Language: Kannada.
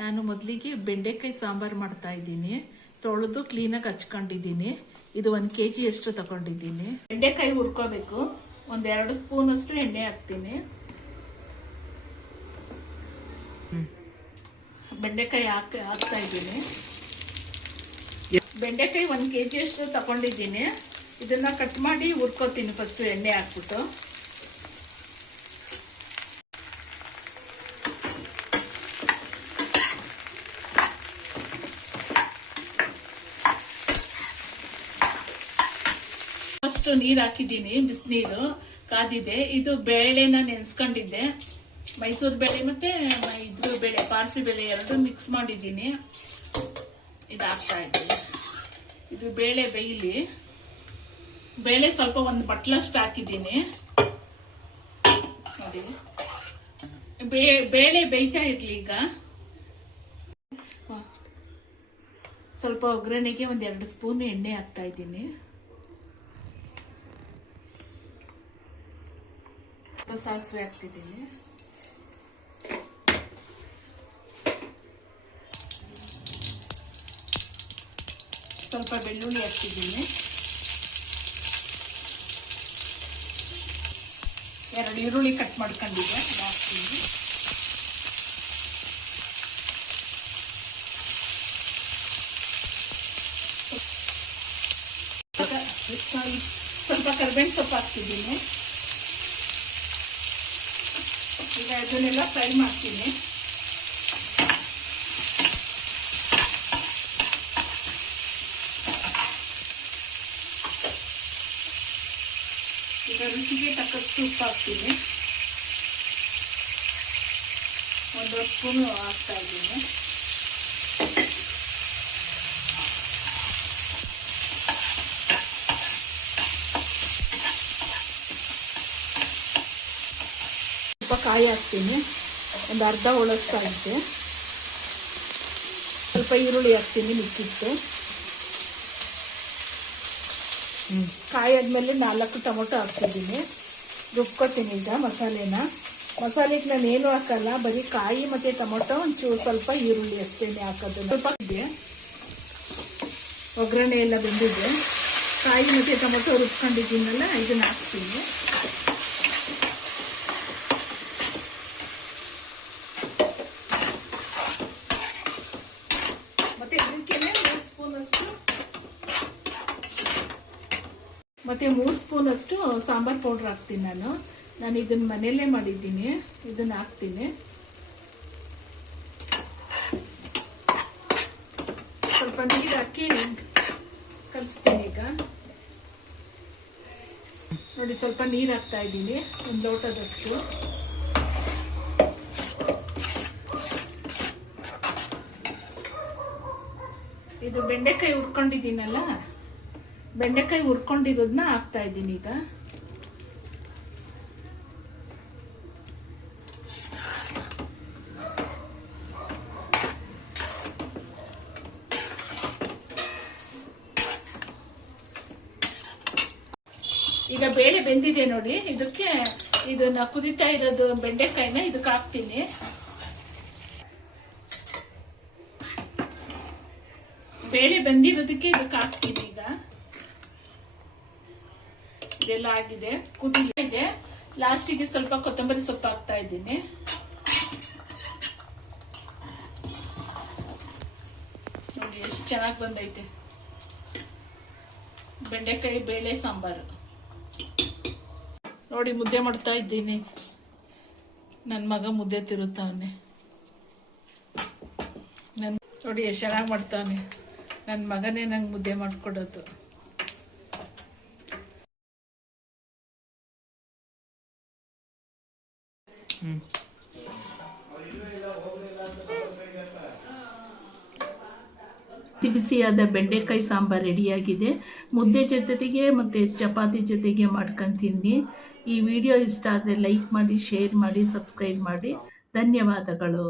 ನಾನು ಮೊದಲಿಗೆ ಬೆಂಡೆಕಾಯಿ ಸಾಂಬಾರು ಮಾಡ್ತಾ ಇದ್ದೀನಿ. ತೊಳೆದು ಕ್ಲೀನಾಗಿ ಹಚ್ಕೊಂಡಿದ್ದೀನಿ. ಇದು 1 kg ಅಷ್ಟು ತಗೊಂಡಿದ್ದೀನಿ. ಬೆಂಡೆಕಾಯಿ ಹುರ್ಕೋಬೇಕು. 1-2 ಸ್ಪೂನ್ ಅಷ್ಟು ಎಣ್ಣೆ ಹಾಕ್ತೀನಿ. ಬೆಂಡೆಕಾಯಿ ಹಾಕ್ತಾ ಇದ್ದೀನಿ. ಬೆಂಡೆಕಾಯಿ 1 kg ಅಷ್ಟು ತಗೊಂಡಿದ್ದೀನಿ. ಇದನ್ನ ಕಟ್ ಮಾಡಿ ಹುರ್ಕೋತೀನಿ ಫಸ್ಟ್ ಎಣ್ಣೆ ಹಾಕ್ಬಿಟ್ಟು. ಫಸ್ಟ್ ನೀರು ಹಾಕಿದ್ದೀನಿ, ಬಿಸಿನೀರು ಕಾದಿದೆ. ಇದು ಬೇಳೆನ ನೆನೆಸ್ಕೊಂಡಿದ್ದೆ. ಮೈಸೂರು ಬೇಳೆ ಮತ್ತೆ ಇದ್ರ ಬೇಳೆ, ಪಾರ್ಸಿ ಬೇಳೆ ಎರಡು ಮಿಕ್ಸ್ ಮಾಡಿದ್ದೀನಿ. ಇದು ಹಾಕ್ತಾ ಇದ್ದೀನಿ. ಇದು ಬೇಳೆ ಬೇಯಲಿ. ಬೇಳೆ ಸ್ವಲ್ಪ 1 ಬಟ್ಲಷ್ಟು ಹಾಕಿದ್ದೀನಿ ನೋಡಿ. ಬೇಳೆ ಬೇಯ್ತಾ ಇರ್ಲಿ. ಈಗ ಸ್ವಲ್ಪ ಒಗ್ಗರಣೆಗೆ 1-2 ಸ್ಪೂನ್ ಎಣ್ಣೆ ಹಾಕ್ತಾ ಇದ್ದೀನಿ. ಸಾಸಿವೆ ಹಾಕ್ತಿದ್ದೀನಿ. ಸ್ವಲ್ಪ ಬೆಳ್ಳುಳ್ಳಿ ಹಾಕ್ತಿದ್ದೀನಿ. 2 ಈರುಳ್ಳಿ ಕಟ್ ಮಾಡ್ಕೊಂಡಿದ್ದೆ, ಅದು ಹಾಕ್ತೀನಿ. ಸ್ವಲ್ಪ ಕರಿಬೇವಿನ ಸೊಪ್ಪು ಹಾಕ್ತಿದ್ದೀನಿ. ಈಗ ಇದನ್ನೆಲ್ಲ ಫ್ರೈ ಮಾಡ್ತೀನಿ. ಈಗ ರುಚಿಗೆ ತಕ್ಕಷ್ಟು ಉಪ್ಪು ಹಾಕ್ತೀನಿ. 1 ಸ್ಪೂನ್ ಹಾಕ್ತಾ ಇದ್ದೀನಿ. ಸ್ವಲ್ಪ ಕಾಯಿ ಹಾಕ್ತೀನಿ. 1 ಅರ್ಧ ಹೋಳಷ್ಟು ಆಗುತ್ತೆ. ಸ್ವಲ್ಪ ಈರುಳ್ಳಿ ಹಾಕ್ತೀನಿ ಮಿಕ್ಕಿತ್ತು. ಕಾಯಿ ಆದ್ಮೇಲೆ 4 ಟೊಮೊಟೊ ಹಾಕ್ತಿದ್ದೀನಿ. ರುಬ್ಕೊತೀನಿ ಈಗ ಮಸಾಲೆಗೆ ನಾನು ಏನು ಹಾಕಲ್ಲ, ಬರೀ ಕಾಯಿ ಮತ್ತೆ ಟೊಮೊಟೊ, ಒಂಚೂರು ಸ್ವಲ್ಪ ಈರುಳ್ಳಿ ಅಷ್ಟೇನೆ ಹಾಕೋದು. ಸ್ವಲ್ಪ ಇದೆ, ಒಗ್ಗರಣೆ ಎಲ್ಲ ಬೆಂದಿದೆ. ಕಾಯಿ ಮತ್ತೆ ಟೊಮೊಟೊ ರುಬ್ಕೊಂಡಿದ್ದೀನಲ್ಲ, ಇದನ್ನ ಹಾಕ್ತೀನಿ. ಮತ್ತೆ 3 ಸ್ಪೂನ್ ಅಷ್ಟು ಸಾಂಬಾರ್ ಪೌಡರ್ ಹಾಕ್ತೀನಿ. ನಾನು ಇದನ್ನ ಮನೆಯಲ್ಲೇ ಮಾಡಿದ್ದೀನಿ. ಇದನ್ನ ಹಾಕ್ತೀನಿ. ಸ್ವಲ್ಪ ನೀರು ಹಾಕಿ ಕಲಿಸ್ತೀನಿ. ಈಗ ನೋಡಿ, ಸ್ವಲ್ಪ ನೀರು ಹಾಕ್ತಾ ಇದ್ದೀನಿ, 1 ಲೋಟದಷ್ಟು. ಇದು ಬೆಂಡೆಕಾಯಿ ಹುರ್ಕೊಂಡಿದ್ದೀನಲ್ಲ, ಬೆಂಡೆಕಾಯಿ ಹುರ್ಕೊಂಡಿರೋದನ್ನ ಹಾಕ್ತಾ ಇದ್ದೀನಿ. ಈಗ ಬೇಳೆ ಬೆಂದಿದೆ ನೋಡಿ. ಇದಕ್ಕೆ ಇದನ್ನ ಕುದಿತಾ ಇರೋದು ಬೆಂಡೆಕಾಯಿನ ಇದಕ್ಕೆ ಹಾಕ್ತೀನಿ. ಬೇಳೆ ಬೆಂದಿರೋದಕ್ಕೆ ಇದಕ್ಕೆ ಹಾಕ್ತೀನಿ. ಈಗ ಇದೆಲ್ಲ ಆಗಿದೆ, ಕುದಿದೆ. ಲಾಸ್ಟಿಗೆ ಸ್ವಲ್ಪ ಕೊತ್ತಂಬರಿ ಸೊಪ್ಪು ಹಾಕ್ತಾ ಇದ್ದೀನಿ. ನೋಡಿ ಎಷ್ಟು ಚೆನ್ನಾಗಿ ಬಂದೈತೆ ಬೆಂಡೆಕಾಯಿ ಬೇಳೆ ಸಾಂಬಾರು. ನೋಡಿ, ಮುದ್ದೆ ಮಾಡ್ತಾ ಇದ್ದೀನಿ. ನನ್ನ ಮಗ ಮುದ್ದೆ ತಿರುತ್ತಾವನೆ. ನೋಡಿ ಎಷ್ಟು ಚೆನ್ನಾಗಿ ಮಾಡ್ತಾವನೆ. ನನ್ನ ಮಗನೇ ನಂಗೆ ಮುದ್ದೆ ಮಾಡ್ಕೊಡೋದು. ಬಿಸಿಯಾದ ಬೆಂಡೆಕಾಯಿ ಸಾಂಬಾರು ರೆಡಿಯಾಗಿದೆ. ಮುದ್ದೆ ಜೊತೆಗೆ ಮತ್ತು ಚಪಾತಿ ಜೊತೆಗೆ ಮಾಡ್ಕೊಂತೀನಿ. ಈ ವಿಡಿಯೋ ಇಷ್ಟ ಆದರೆ ಲೈಕ್ ಮಾಡಿ, ಶೇರ್ ಮಾಡಿ, ಸಬ್ಸ್ಕ್ರೈಬ್ ಮಾಡಿ. ಧನ್ಯವಾದಗಳು.